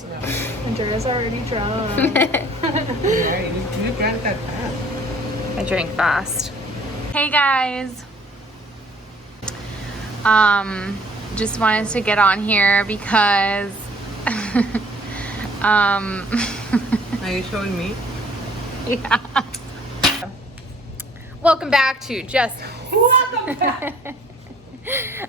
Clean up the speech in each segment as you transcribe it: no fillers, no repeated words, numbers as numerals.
close enough. Andrea's already drunk. Yeah, you drank that fast. I drank fast. Hey guys. Just wanted to get on here because Are you showing me? yeah. Welcome back to Welcome back.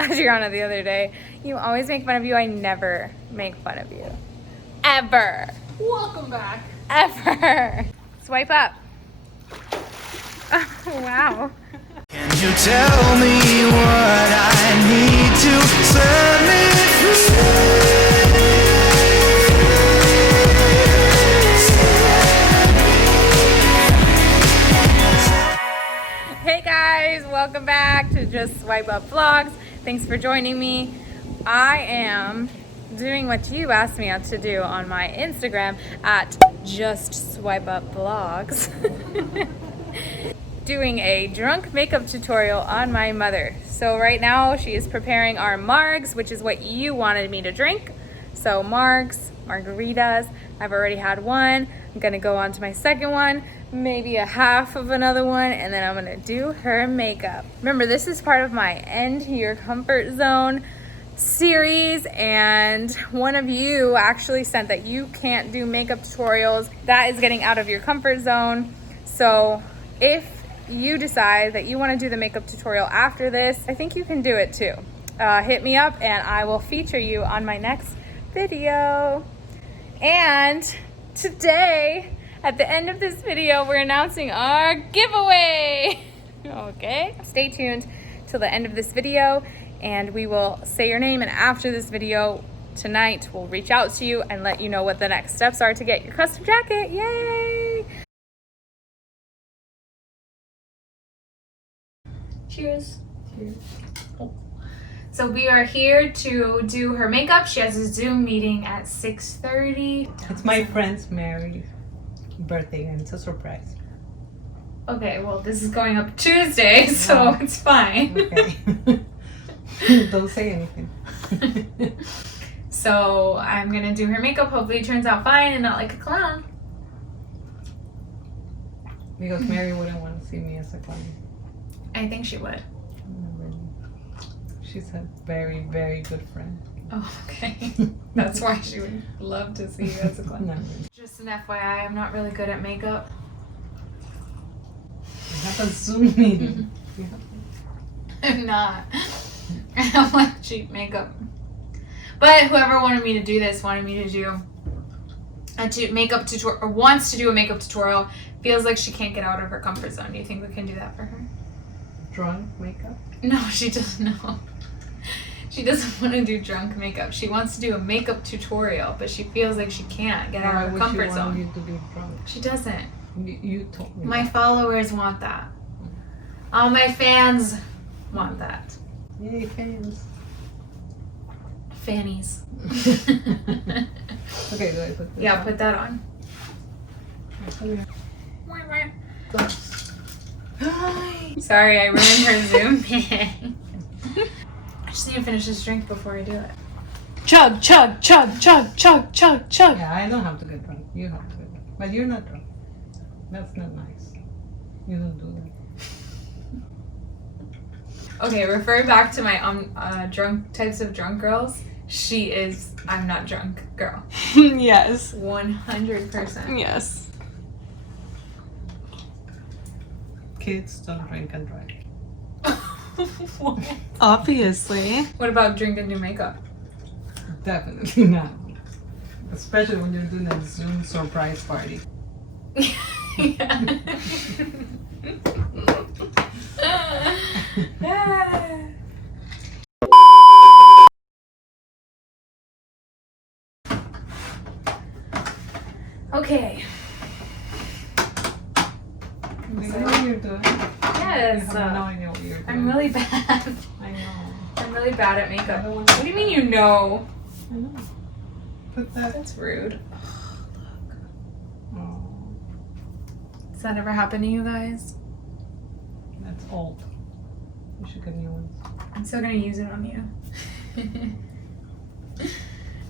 Adriana the other day. You always make fun of you. I never make fun of you. Ever. Welcome back. Ever. Swipe up. Oh, wow. Can you tell me what I need to set me Hey guys, welcome back to Just Swipe Up Vlogs. Thanks for joining me. I am doing what you asked me to do on my Instagram at Just Swipe Up Vlogs. Doing a drunk makeup tutorial on my mother. So right now she is preparing our margs, which is what you wanted me to drink. So margaritas. I've already had one. I'm gonna go on to my second one, maybe a half of another one, and then I'm gonna do her makeup. Remember, this is part of my End Your Comfort Zone series, and one of you actually said that you can't do makeup tutorials. That is getting out of your comfort zone. So if you decide that you want to do the makeup tutorial after this, I think you can do it too. Hit me up and I will feature you on my next video. And today, at the end of this video, we're announcing our giveaway. Okay, stay tuned till the end of this video and we will say your name, and after this video tonight, we'll reach out to you and let you know what the next steps are to get your custom jacket. Yay! Cheers. Cheers. Oh. So we are here to do her makeup. She has a Zoom meeting at 6:30. It's my friend's Mary's birthday and it's a surprise. Okay, well this is going up Tuesday, so it's fine. Okay. Don't say anything. So I'm gonna do her makeup. Hopefully it turns out fine and not like a clown. Because Mary wouldn't want to see me as a clown. I think she would. Not really. She's a very, very good friend. Oh, okay. That's why she would love to see you as a clown. Not really. Just an FYI, I'm not really good at makeup. We have a Zoom meeting. I'm not. I don't like cheap makeup. But whoever wanted me to do this wanted me to do a makeup tutorial, or wants to do a makeup tutorial, feels like she can't get out of her comfort zone. Do you think we can do that for her? Drunk makeup? No, she doesn't know. She doesn't want to do drunk makeup. She wants to do a makeup tutorial, but she feels like she can't get out of her comfort zone. You to be drunk. She doesn't. You told me. My followers want that. All my fans want that. Yay, fans. Fannies. Okay, do I put this Yeah, on? put that on. Come here. Hi. Sorry, I ruined her Zoom meeting. I just need to finish this drink before I do it. Chug, chug, chug, chug, chug, chug, chug. Yeah, I don't have to get drunk. You have to get drunk. But you're not drunk. That's not nice. You don't do that. Okay, refer back to my drunk types of drunk girls. She is I'm not drunk girl. Yes. 100%. Yes. Kids don't drink and drive. What? Obviously. What about drink and do makeup? Definitely not. Especially when you're doing a Zoom surprise party. Yeah. Okay. Do you know what you're doing? Yes. I have no idea what you're doing. I'm really bad. I know. I'm really bad at makeup. I don't want What do you mean you know? I know. Put that. That's rude. Oh, Does that ever happen to you guys? that's old. You should get new ones. I'm still gonna use it on you.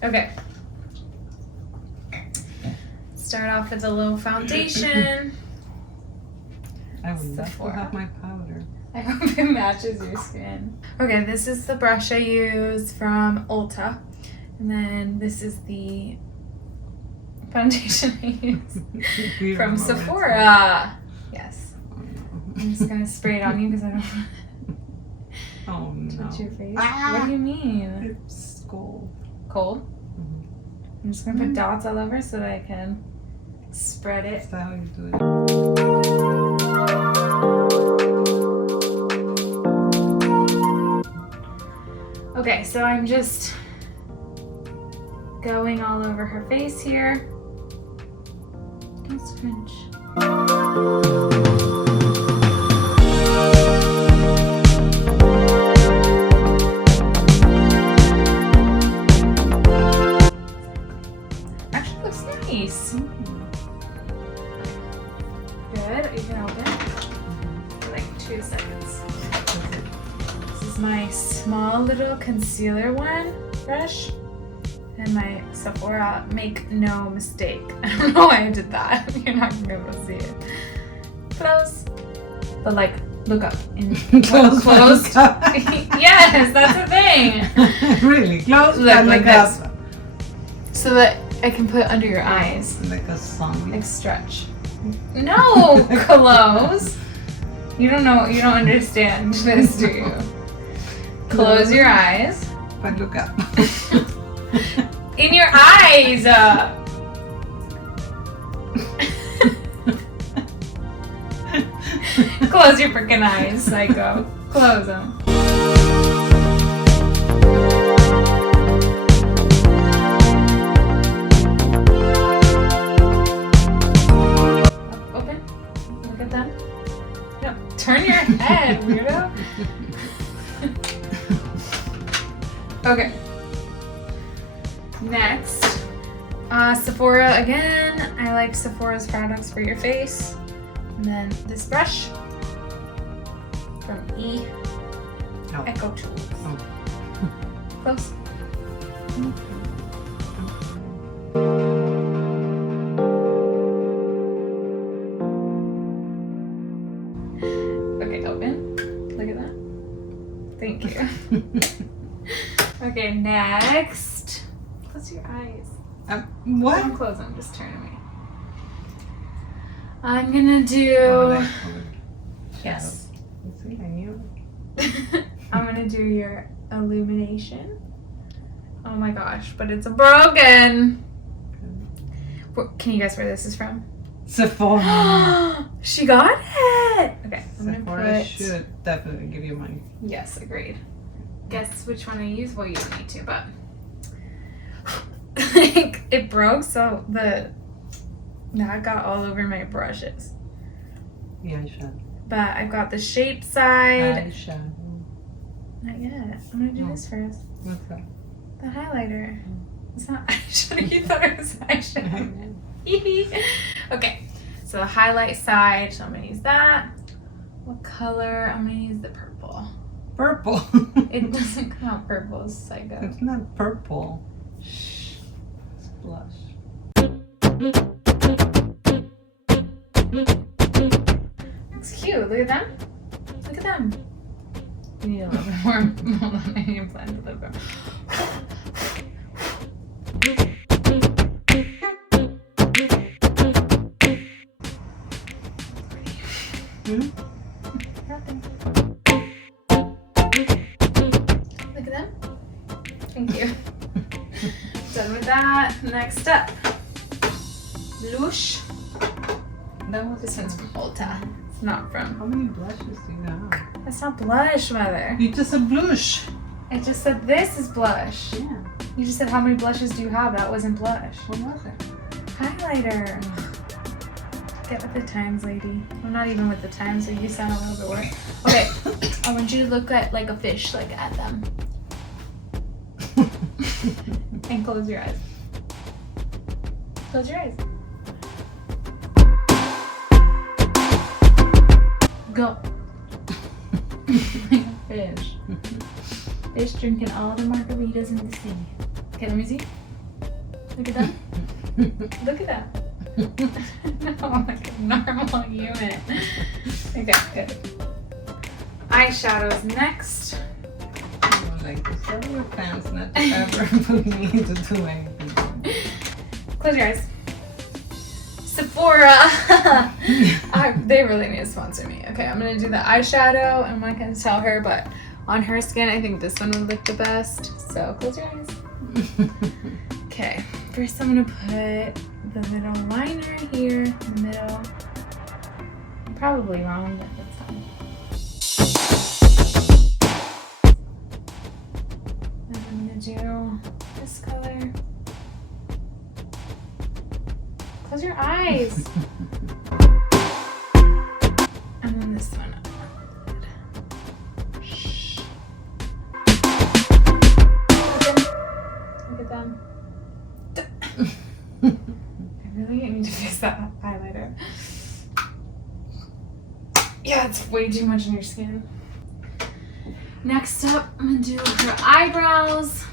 Okay. start off with a little foundation. I would love to Sephora. have my powder. I hope it matches your skin. Okay, this is the brush I use from Ulta. And then this is the foundation I use from Sephora. Yes. I'm just gonna spray it on you because I don't want Oh to no. touch your face. Ah. What do you mean? It's cold. Cold? Mhm. I'm just gonna put dots all over so that I can spread it. Is that how you do it? Okay, so I'm just going all over her face here. Don't scrunch. Actually looks nice. Good. You can open for like 2 seconds. This is my small little concealer one brush. And my Sephora Make No Mistake. I don't know why I did that. You're not gonna be able to see it. Close. But like, look up. Close. Close. Yes, that's a thing. Really? Close. Look but like a- this. So that I can put under your eyes. Like a song. Like stretch. No, close. You don't know, you don't understand this, do you? Close your eyes. But look up. In your eyes! Close your freaking eyes, psycho. Close them. Open. Look at them. No, turn your head, weirdo. Okay. Next, Sephora again. I like Sephora's products for your face. And then this brush from No. Echo Tools. Oh. Close. Okay, open. Look at that. Thank you. Okay, next. Close your eyes. What? Don't close them, just turn to me. I'm gonna do. Over there. Yes. See, I knew. I'm gonna do your illumination. Oh my gosh, but it's broken. Can you guess where this is from? Sephora. She got it. Okay, I'm gonna Sephora put. should definitely give you money. Yes, agreed. Guess which one I use? Well, you don't need to, but like it broke, so now I got all over my brushes. Yeah, eyeshadow. But I've got the shape side. Eyeshadow. Not yet. I'm gonna do No. this first. What's that? The highlighter. It's not eyeshadow. You thought it was eyeshadow. Okay, so the highlight side. So I'm gonna use that. What color? I'm gonna use the purple. Purple. It doesn't come out purple. It's psycho. It's not purple. Shh. It's blush. It's cute. Look at them. Look at them. You need a little bit more. Hold on, I need to blend a little bit. Hmm? Look at them. Thank you. Done with that. Next up, blush. That was This one's from Ulta. It's not from. How many blushes do you have? That's not blush, mother. You just a blush. I just said this is blush. Yeah. You just said how many blushes do you have? That wasn't blush. What was it? Highlighter. Get with the times, lady. I'm not even with the times, so you sound a little bit worse. Okay, I want you to look at like a fish, like at them. And close your eyes. Close your eyes. Go. Fish. Fish drinking all the margaritas in the sea. Okay, let me see. Look at that. Look at that. No, like a normal human. Okay, good. Eyeshadows next. Like to tell your fans not to ever put me to do anything. Close your eyes. Sephora. They really need to sponsor me. Okay, I'm gonna do the eyeshadow. I'm not gonna tell her, but on her skin, I think this one would look the best. So close your eyes. Okay, first I'm gonna put the little liner here in the middle. I'm probably wrong, but that's fine. Then I'm gonna do this color. Close your eyes. And then this one. Shh. Look at them. I really need to fix that highlighter. Yeah, it's way too much in your skin. Next up, I'm gonna do her eyebrows.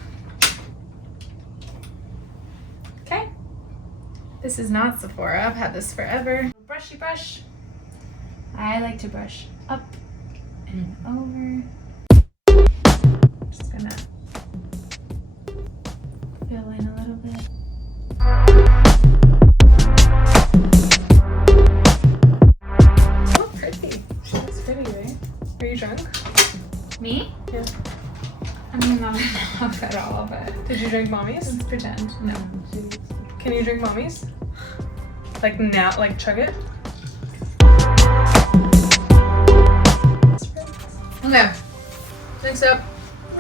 Okay. This is not Sephora. I've had this forever. Brushy brush. I like to brush up and over. Just gonna fill in a little bit. Oh, pretty. She looks pretty, right? Are you drunk? Me? Yeah. I mean, not enough at all, but... Did you drink Mommy's? Let's pretend. No. Can you drink Mommy's? Like now, like chug it? Okay. Next up,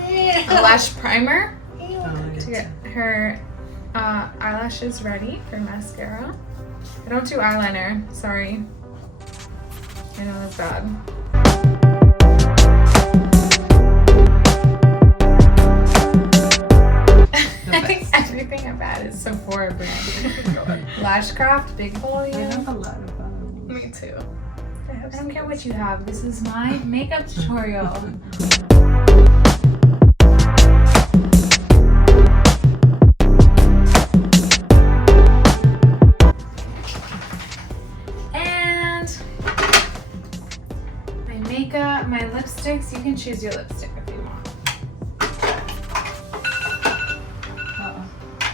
a lash primer to get her eyelashes ready for mascara. I don't do eyeliner, sorry. I know that's bad. I think everything I've had is Sephora brand. Lashcraft, big volume. I have a lot of them. Me too. I don't care what you have. This is my makeup tutorial. And my makeup, my lipsticks. You can choose your lipstick if you want.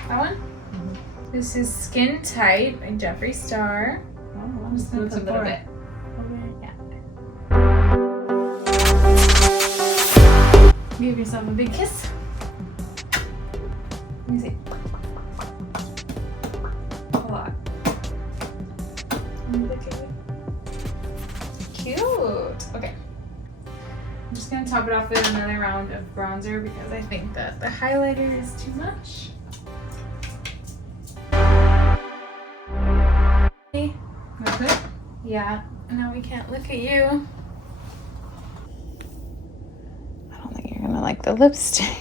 That one? Mm-hmm. This is Skin Tight by Jeffree Star. Oh, I'm just gonna put a little bit. Yeah. Give yourself a big kiss. Let me see. A lot. Cute. Okay. I'm just gonna top it off with another round of bronzer because I think that the highlighter is too much. That's it? Yeah, and now we can't look at you. I don't think you're gonna like the lipstick.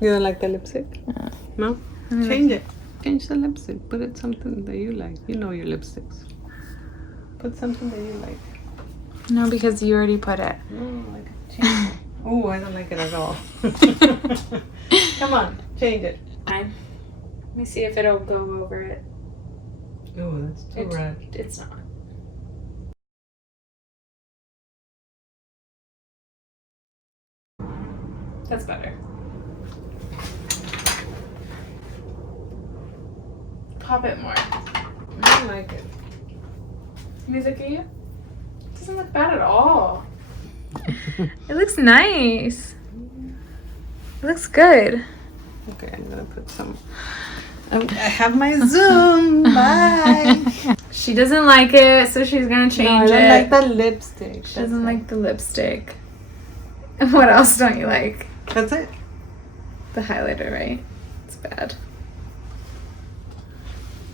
You don't like the lipstick? No? Change it. Change the lipstick. Put it something that you like. You know your lipsticks. Put something that you like. No, because you already put it. No, I can change it. Oh, I don't like it at all. Come on, change it. Fine. Let me see if it'll go over it. Oh, that's too red. It's not. That's better. Pop it more. I don't like it. Music at you? It doesn't look bad at all. It looks nice. It looks good. Okay, I'm gonna put some. I have my Zoom. Bye. She doesn't like it, so she's gonna change I it. don't like the lipstick. She doesn't like the lipstick. And what else don't you like? That's it. The highlighter, right? It's bad.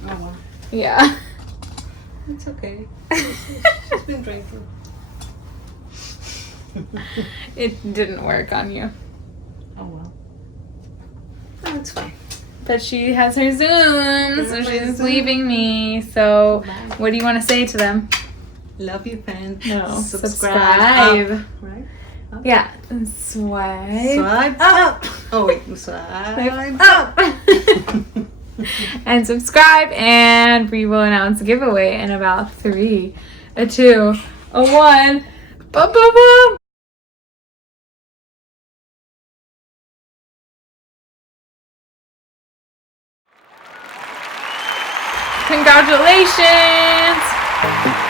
Oh well. Yeah. It's okay. She's been drinking. It didn't work on you. Oh well. Oh, it's fine. But she has her Zoom, so she's leaving me. So, what do you want to say to them? Love you, fans. No, Subscribe. Up, right? Up. Yeah, and swipe. Swipe up. Oh wait, swipe Up. and subscribe, and we will announce a giveaway in about 3, a 2, a 1. Boom, boom, boom. Congratulations!